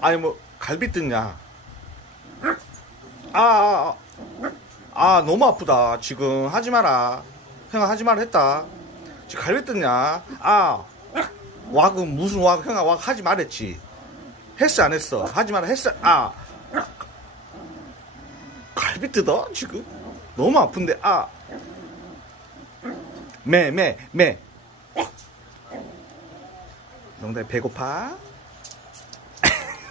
아니 뭐 갈비 뜯냐? 아, 너무 아프다. 지금 하지 마라. 형아 하지 마라 했다. 지금 갈비 뜯냐? 왁은 무슨 왁? 형아 왁 하지 말랬지. 했어 안 했어? 하지 마라 했어. 갈비 뜯어 지금? 너무 아픈데. 매. 농담 배고파?